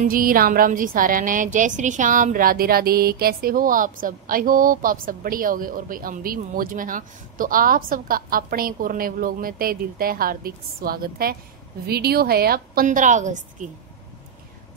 हाँ जी, राम राम जी सारा ने। जय श्री श्याम, राधे राधे। कैसे हो आप सब? आई होप आप सब बढ़िया होगे और भाई हम भी मौज में। हाँ, तो आप सबका अपने कोरने व्लॉग में तय दिल तय हार्दिक स्वागत है। वीडियो है अब 15 अगस्त की।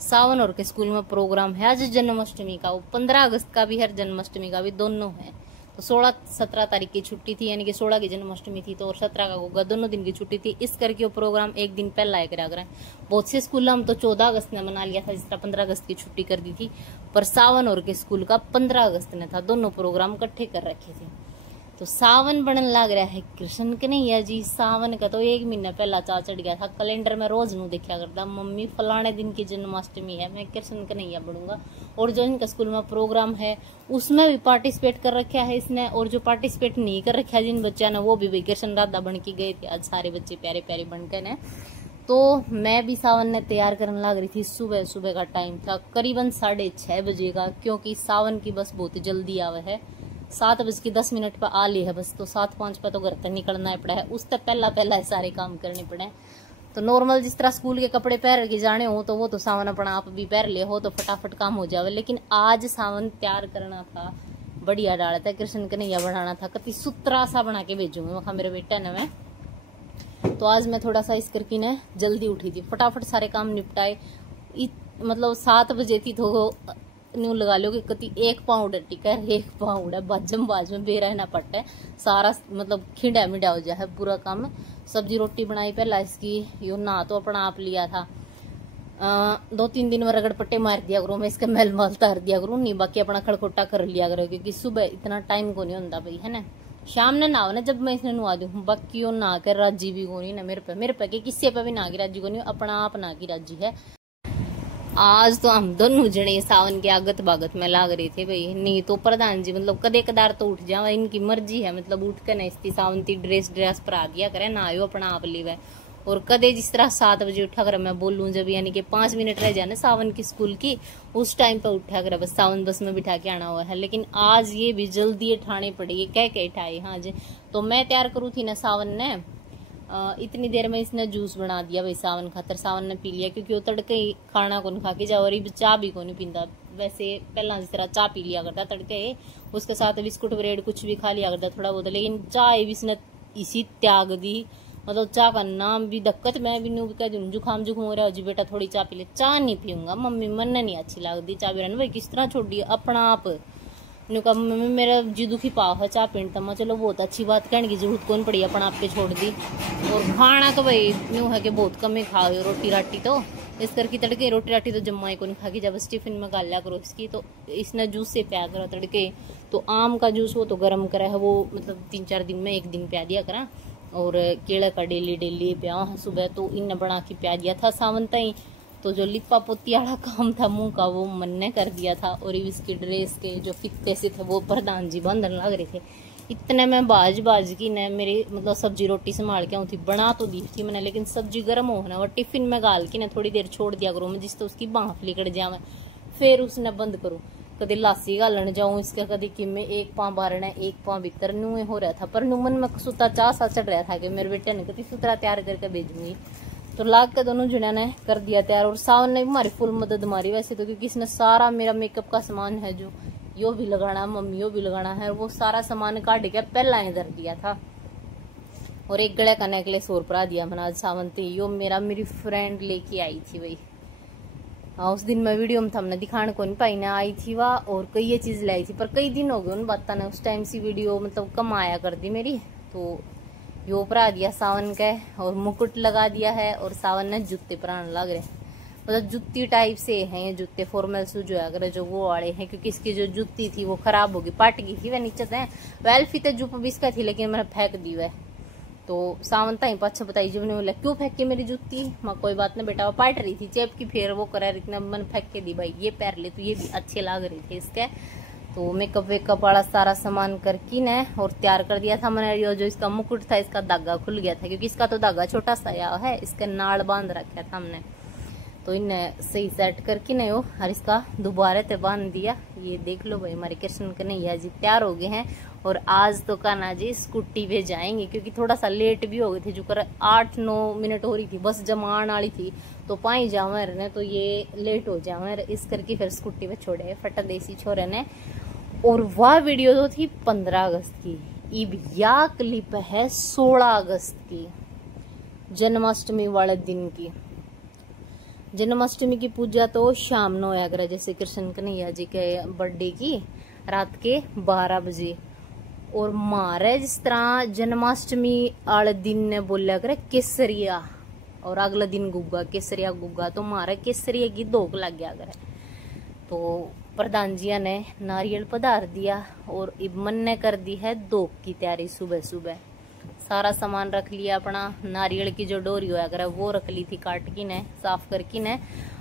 सावन और के स्कूल में प्रोग्राम है आज जन्माष्टमी का। वो 15 अगस्त का भी है, जन्माष्टमी का भी, दोनों है। तो 16-17 तारीख की छुट्टी थी, यानी कि 16 की जन्माष्टमी थी तो और 17 का होगा, दोनों दिन की छुट्टी थी। इस करके वो प्रोग्राम एक दिन पहला आया करा करें। बहुत से स्कूल हम तो 14 अगस्त ने मना लिया था, जिस तरह 15 अगस्त की छुट्टी कर दी थी, पर सावन और के स्कूल का 15 अगस्त ने था। दोनों प्रोग्राम इकट्ठे कर रखे थे। तो सावन बनने लग रहा है कृष्ण कन्हैया जी। सावन का तो 1 महीना पहला चा चढ़ गया था। कैलेंडर में रोज नू देखा करता, मम्मी फलाने दिन की जन्माष्टमी है, मैं कृष्ण कन्हैया बनूंगा। और जो इनका स्कूल में प्रोग्राम है उसमें भी पार्टिसिपेट कर रखा है इसने, और जो पार्टिसिपेट नहीं कर रखा है जिन बच्चा ने, वो भी कृष्ण राधा बन के गए थे। आज सारे बच्चे प्यारे प्यारे बन के ने। तो मैं भी सावन ने तैयार करने लग रही थी। सुबह सुबह का टाइम था, करीबन 6:30 बजे का, क्योंकि सावन की बस बहुत जल्दी आवे है। 7:10 पर आ ली है बस, तो 7:05 पर तो घर तक निकलना पड़ा है। उससे पहला सारे काम करने पड़े। तो नॉर्मल जिस तरह स्कूल के कपड़े पहन के जाने हो तो वो तो सावन अपना आप भी पहन ले हो तो फटाफट काम हो जावे। लेकिन आज सावन तैयार करना था, बढ़िया डाला था, कृष्ण कन्हैया बनाना था, कति सुतरा सा बना के भेजूंगी वहां मेरे बेटा ने। मैं तो आज मैं थोड़ा सा इस करके ने जल्दी उठी थी, फटाफट सारे काम निपटाए। मतलब 7 बजे थी तो न्यू लगा लो कि कति 1 पाँव डटी कर 1 पाँव उड़ा बाजम बाज में बेरा ना पटे सारा, मतलब खिंडा मिडा हो जाए पूरा काम। सब्जी रोटी बनाई पहला इसकी, यो ना तो अपना आप लिया था। 2-3 दिन में रगड़ पट्टे मार दिया करूँ मैं, इसके मैल माल तार दिया करूँ, नहीं बाकी अपना खड़खोटा कर लिया करो, क्योंकि सुबह इतना टाइम को नहीं होता भाई, है ना। शाम ने नहाओ ना जब मैं इसने नुआ दू, बाकी वो नहा कर राजी भी को नहीं ना मेरे पे किसी पे भी नहा की राजी को नहीं, अपना आप नहा की राजी है। आज तो हम दोनों जने सावन के आगत बागत में लाग रहे थे भाई। नहीं तो प्रधान जी मतलब कदे कदार तो उठ जावा, इनकी मर्जी है, मतलब उठ कर नस्ती सावंती ड्रेस परा दिया करे ना, आयो अपना आप लीवे। और कदे जिस तरह 7 बजे उठा कर मैं बोलूं जब, यानी कि 5 मिनट रह जाने सावन की स्कूल की, उस टाइम पर उठा कर बस सावन बस में बिठा के आना हुआ है। लेकिन आज ये भी जल्दी ठाने पड़ेगी, कह ठाए। हाँ जी, तो मैं तैयार करूँ थी ना, सावन ने इतनी देर में इसने जूस बना दिया भाई सावन खातर। सावन ने पी लिया, क्योंकि वो तड़के ही खाना को नहीं खा के जाओ, और चाह भी को नहीं पीता। वैसे पहला जिस तरह चाह पी लिया करता तड़के, उसके साथ बिस्कुट ब्रेड कुछ भी खा लिया करता थोड़ा बहुत, लेकिन चाय भी इसने इसी त्याग दी। मतलब चाह का नाम भी दिक्कत, मैं भी नू कह दूं जुकाम हो रहा हो जी बेटा थोड़ी चाह पी ले, चाह नहीं पीऊंगा मम्मी, मन नहीं अच्छी लगती चाह पीना। भाई किस तरह छोड़ दिया अपना आप। कहा मम्मी मेरा जी दुखी पाव है चाह पीन तमा, चलो बहुत अच्छी बात, कहने की जरूरत कौन पड़ी, अपना आप पे छोड़ दी। और खाना तो भाई यूँ है कि बहुत कम ही खाओ रोटी राटी, तो इस करके तड़के रोटी राटी तो जम्मा को नहीं खा के जब टिफिन में गाल लिया करो इसकी। तो इसने जूस से प्या करो तड़के, तो आम का जूस वो तो गर्म करा है, वो मतलब 3-4 दिन में 1 दिन प्या दिया करा। और केला का डेली प्या सुबह, तो इन्हें बना के प्या दिया था सावन तई। तो जो लिपा पोती वाला काम था मुंह का, वो मन ने कर दिया था। और इसकी ड्रेस के जो फित्ते से थे वो प्रधान जी बंधन लग रहे थे। इतने में बाज की ने मेरी मतलब सब्जी रोटी संभाल के थी, बना तो दी थी मैंने, लेकिन सब्जी गर्म हो ना, और टिफिन में गाल के ना थोड़ी देर छोड़ दिया करूँ मैं, जिस तो उसकी बाँफ लिकड़ जावे, फिर उसने बंद करूँ। कभी लासी गालन जाऊं इसका, कभी कि मैं 1 पाँव बारना 1 पाँव भीतर नुए हो रहा था। पर नुमन में सुता चाह सा चढ़ रहा था कि मेरे बेटे ने कभी सुतरा तैयार करके भेजूंगी। तो लाग के दोनों जुड़ा ने कर दिया तैयार, और सावन ने भी हमारी फुल मदद मारी वैसे तो, क्योंकि इसने सारा मेरा मेकअप का सामान है जो यो भी लगाना मम्मी यो भी लगाना है, वो सारा सामान काट के पहला ही धर दिया था। और एक गले का नेकलेस और परा दिया मैंने आज सावन थी, यो मेरी फ्रेंड लेके आई थी भाई। उस दिन मैं वीडियो में हमने दिखाने को नहीं पाई ना, आई थी वह, और कई ये चीज लाई थी, पर कई दिन हो गए उन बातों ने, उस टाइम सी वीडियो मतलब कम आया कर दी मेरी। तो यो परा दिया सावन का, और मुकुट लगा दिया है, और सावन ने जूते पराने लग रहे, मतलब जुत्ती टाइप से हैं ये जूते, फॉर्मल शूज जो अगर जो वो वाले हैं, क्योंकि इसकी जो जूती थी वो खराब होगी, पाट गई थी वह नीचे से। वेल्फी तो जुप भी इसका थी, लेकिन मैंने फेंक दी वह। तो सावन तई पाछा बताई जब ने बोला क्यों फेंक के मेरी जूती, माँ कोई बात नहीं बेटा, वो पाट रही थी चेप की, फिर वो करा इतना मन फेंक के दी भाई, ये पैर ले तो ये भी अच्छे लग रहे थे इसके। तो मेकअप वेकअप वाला सारा सामान करके न और तैयार कर दिया था मैंने। जो इसका मुकुट था इसका धागा खुल गया था, क्योंकि इसका तो धागा छोटा सा है, इसके नाड़ बांध रखा था हमने। तो इन्हें सही सेट करके नहीं हो, और इसका दोबारा ते बांध दिया। ये देख लो भाई हमारे कृष्ण कन्हैया जी तैयार हो गए हैं। और आज तो कहना जी स्कूटी पे जाएंगे, क्योंकि थोड़ा सा लेट भी हो गए थे, जो कर 8-9 मिनट हो रही थी, बस जमान वाली थी, तो पाई जावे ने तो ये लेट हो जावे, इस करके फिर स्कूटी पे छोड़े फटा देसी छोरे ने। और वह वीडियो तो थी 15 अगस्त की, इब या क्लिप है 16 अगस्त की, जन्माष्टमी वाले दिन की। जन्माष्टमी की पूजा तो शाम को होया करे, जैसे कृष्ण कन्हैया जी के बर्थडे की रात के 12 बजे। और मारे जिस तरह जन्माष्टमी वाले दिन ने बोलिया करे केसरिया, और अगला दिन गुग्गा, केसरिया गुग्गा, तो मारे केसरिया की धोख लग गया करे। तो प्रधान जी ने नारियल पधार दिया और इब मन ने कर दी है धोख की तैयारी। सुबह सुबह सारा सामान रख लिया अपना, नारियल की जो डोरी होया करे वो रख ली थी काट की ने, साफ करके ने,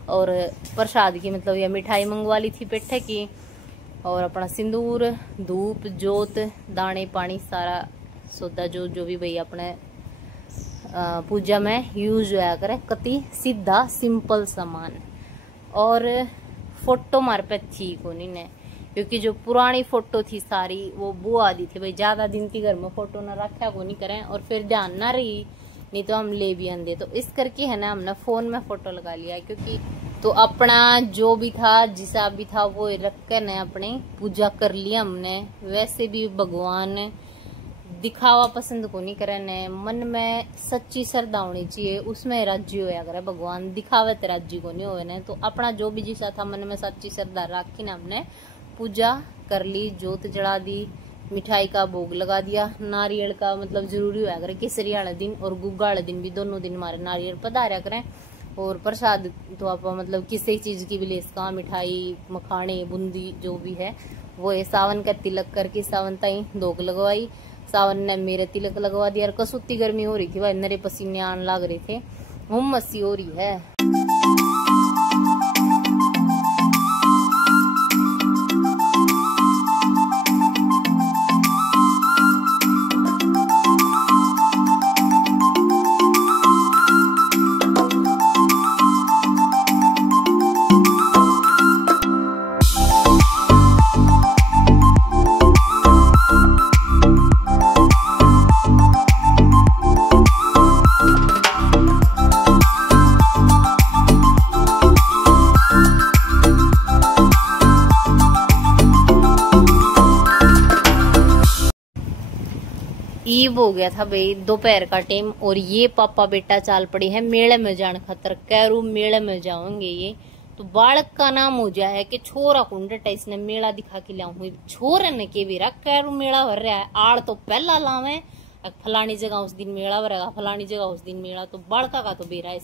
और प्रसाद की मतलब ये मिठाई मंगवा ली थी पेठे की, और अपना सिंदूर, धूप, जोत, दाने पानी, सारा सौदा जो जो भी भाई अपने पूजा में यूज होया करे, कति सीधा सिंपल सामान। और फोटो मार पे थी कोनी ने, क्योंकि जो पुरानी फोटो थी सारी वो बुआ दी थी, भाई ज्यादा दिन की घर में फोटो न रखा को नहीं करें, और फिर ध्यान ना रही, नहीं तो हम ले भी आंदे, तो इस करके है ना हमने फोन में फोटो लगा लिया है। क्योंकि तो अपना जो भी था जिसा भी था वो रख के न अपनी पूजा कर लिया हमने। वैसे भी भगवान दिखावा पसंद को नहीं करे ने, मन में सच्ची श्रद्धा होनी चाहिए, उसमें राज्य होया करे भगवान, दिखावे तो राज्य को नहीं होवे ने। तो अपना जो भी जिसा था मन में सच्ची श्रद्धा रखी ना हमने पूजा कर ली, जोत जला दी, मिठाई का भोग लगा दिया, नारियल का मतलब जरूरी होया करे केसरी वाले दिन और गुग्गा वाले दिन भी, दोनों दिन हमारे नारियल पधारा करें। और प्रसाद तो आप मतलब किसी चीज की भी ले इसका, मिठाई, मखाने, बूंदी जो भी है वो है। सावन का तिलक करके सावन ताई धोक लगवाई, सावन ने मेरे तिलक लगवा दिया। और कसुत्ती गर्मी हो रही थी भाई, मेरे पसीने आने लग रहे थे, हुम्मस सी हो रही है। ईब हो गया था भाई दोपहर का टाइम, और ये पापा बेटा चाल पड़ी है मेले में जाने खातर, कैरू मेले में जाओगे ये। तो बालक का नाम हो जाए कि छोरा कुंडटा, इसने मेला दिखा के लाऊं, छोरे ने के बेरा कैरू मेला भर रहा है, आड़ तो पहला लावे, फलानी जगह उस दिन मेला भरेगा, फलानी जगह उस दिन मेला, तो बालका का तो बेरा है।